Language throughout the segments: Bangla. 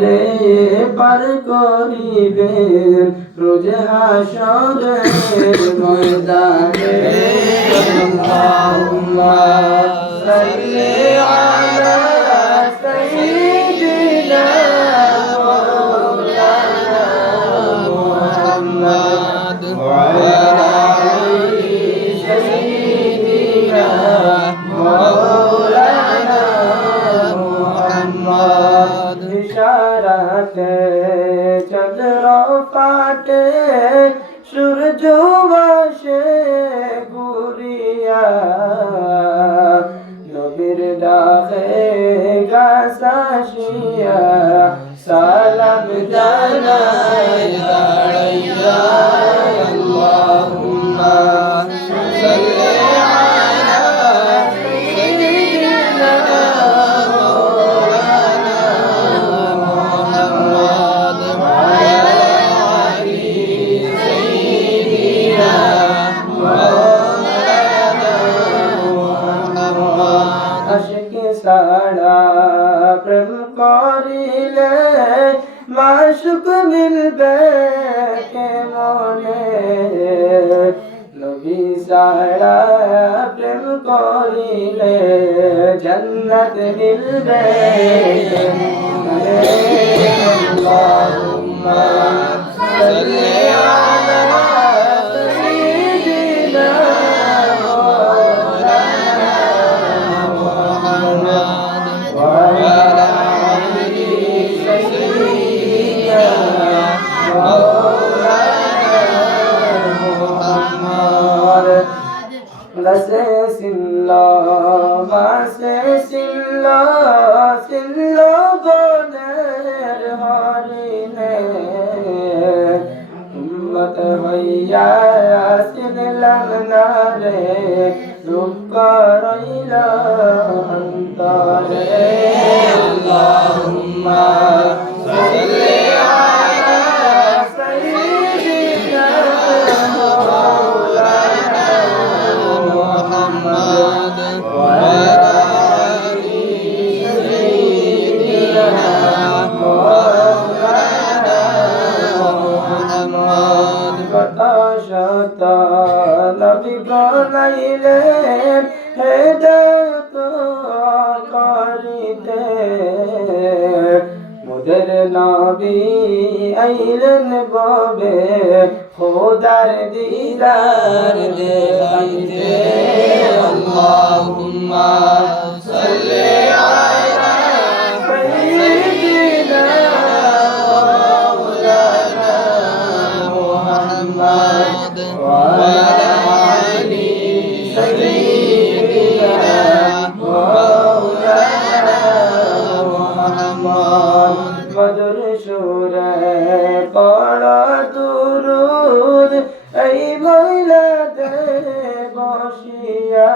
রে পার করিবে রোজ হাসরের ময়দানে আল্লাহুম্মা সাল্লি আলা সাইয়্যিদিনা মাওলানা মুহাম্মদ ওয়া আলা আলি সাইয়্যিদিনা মাওলানা মুহাম্মদ ইশারাতে চন্দ্র পাটে সূর্য বাসে ঘুরিয়া নবীর ডাকে গাছাশিয়া সালাম জানাই দাঁড়াইয়া আল্লাহুম্মা সাল্লি আলা সাইয়্যিদিনা মাওলানা মুহাম্মদ ওয়া আলা আলি সাইয়্যিদিনা মাওলানা মুহাম্মদ আশিক সাড়া প্রেম করিলে মাশুক মিলবে কেমনে নবী সাড়া প্রেম করিলে জান্নাত মিলবে কেমনে আল্লাহুম্মা সাল্লি আলা সাইয়্যিদিনা মাওলানা মুহাম্মদ ওয়া আলা আলি সাইয়্যিদিনা মাওলানা মুহাম্মদ লাসে সিল্লা মাসে সিল্লা সিল্লা বনের হরিণে উম্মত হইয়া সিল্লাম নারে রূপ রইল অন্তরে আল্লাহুম্মা সাল্লি আলা সাইয়্যিদিনা মাওলানা মুহাম্মদ ওয়া আলা আলি সাইয়্যিদিনা মাওলানা মুহাম্মদ কত শত নবী বানাইলেন হেদায়েত করিতে মোদের নবী আইলেন ববে খোদার দিদার দেখাইতে আল্লাহুম্মা সাল্লি আলা সাইয়্যিদিনা মাওলানা মুহাম্মদ ওয়া আলা আলি সাইয়্যিদিনা মাওলানা মুহাম্মদ মধুর সুরে পড়া দুরুদ এই মহিলাতে বসিয়া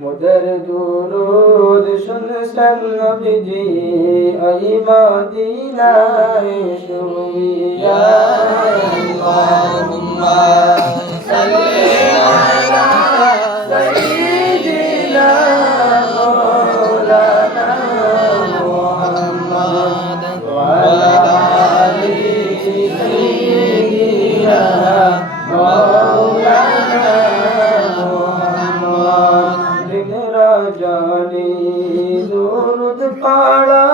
মোদের দুরুদ শুনছেন নবীজি এই মদিনায় শুইয়া আল্লাহুম্মা সাল্লি আলা সাইয়্যিদিনা মাওলানা মুহাম্মদ ওয়া আলা আলি সাইয়্যিদিনা মাওলানা মুহাম্মদ দিন রজনী দুরুদ পড়া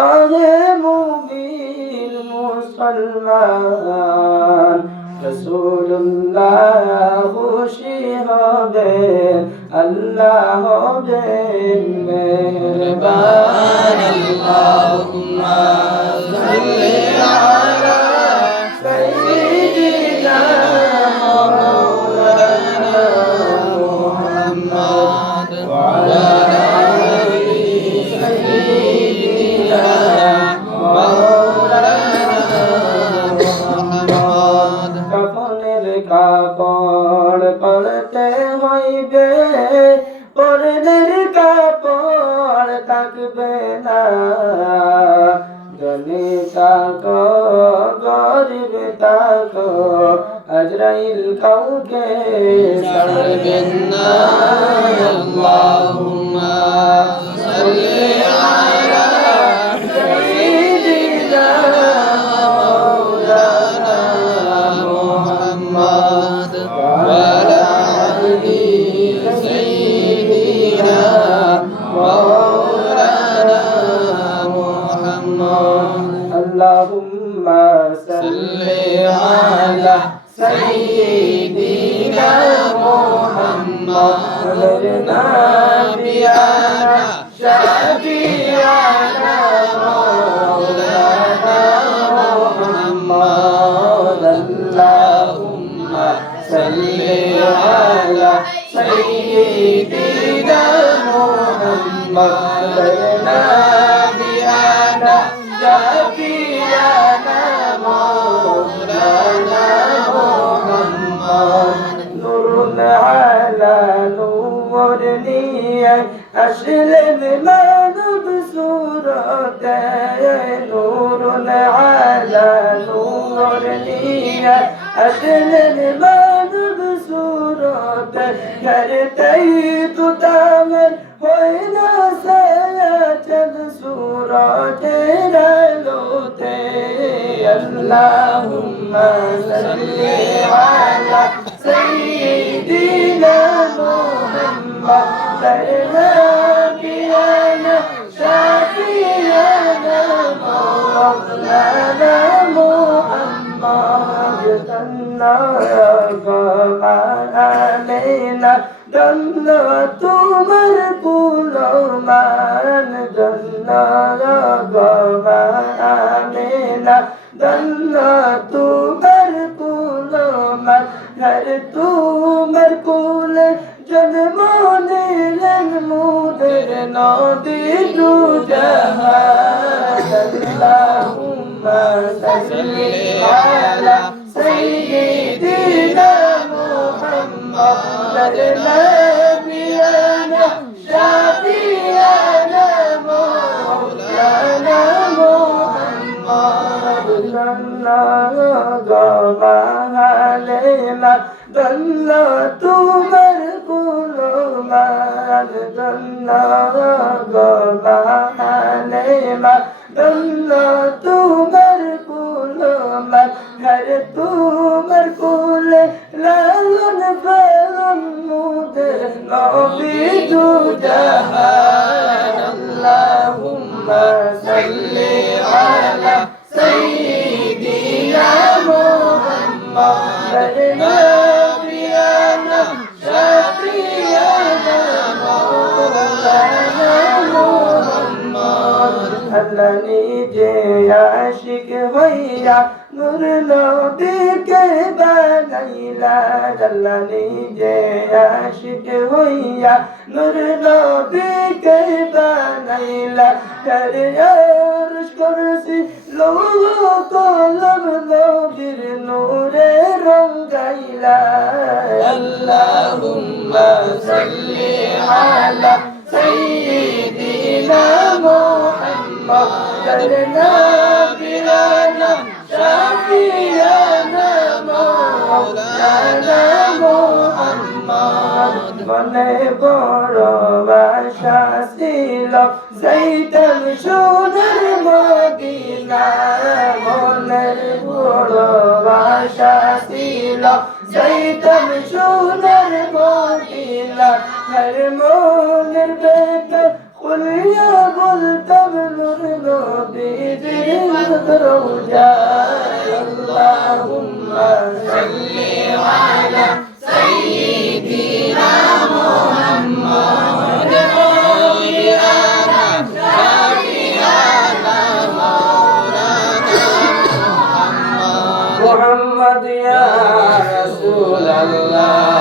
আহে মুমিন মুসলমান রাসূলুল্লাহ খুশি হবেন আল্লাহ হবেন মেহেরবান আল্লাহুম্মা সাল্লি আলা সাইয়্যিদিনা মাওলানা মুহাম্মদ ওয়া আলা আলি সাইয়্যিদিনা মাওলানা মুহাম্মদ কাফনের কাপড় পরতে হইবে পরনের কাপড় থাকবে না ধনী থাকো গরিব থাকো আজরাইল কাউকে ছাড়বেন না আল্লাহুম্মা সাল্লি আলা شفيعنا مولانا محمد نور على نور نية أشلم ما بصورته نور على نور نية أشلم ما بصورته كرتيت تعمل وين سيأتي بصورته اللهم صل على سيدنا محمد نبينا شفيعنا مولانا محمد دنا علينا دنا تمر كل من دنا علينا دنا تمر كل من هر تمر كل جنموني للمدر نادي جهان اللهم صل على سيدنا محمد نبينا شفيعنا مولانا محمد دنا علينا دنا تمر كل من دنا علينا دنا تمر كل من هر تمر كل لا ينفع المدر نبي جهان اللهم صل على سيدنا محمد نبينا شفيعنا مولانا محمد الذي جاء عاشق ويا نور نبي کے بنيلا الذي جاء عاشق ويا نور نبي کے بنيلا کر عرش کرسی لو قلم نبیر نور رنگیلا اللهم صل على سيدنا محمد نبينا شفيعنا مولانا محمد মনে বড় আশা ছিল যাইতাম সোনার মদিনা মনের বড় আশা ছিল যাইতাম সোনার মদিনা হর মনের বেতা খুলিয়া বলতাম নূর নবীর রওজা আল্লাহুম্মা সাল্লি আলা سيدنا محمد نبينا شفيعنا مولانا محمد يا رسول الله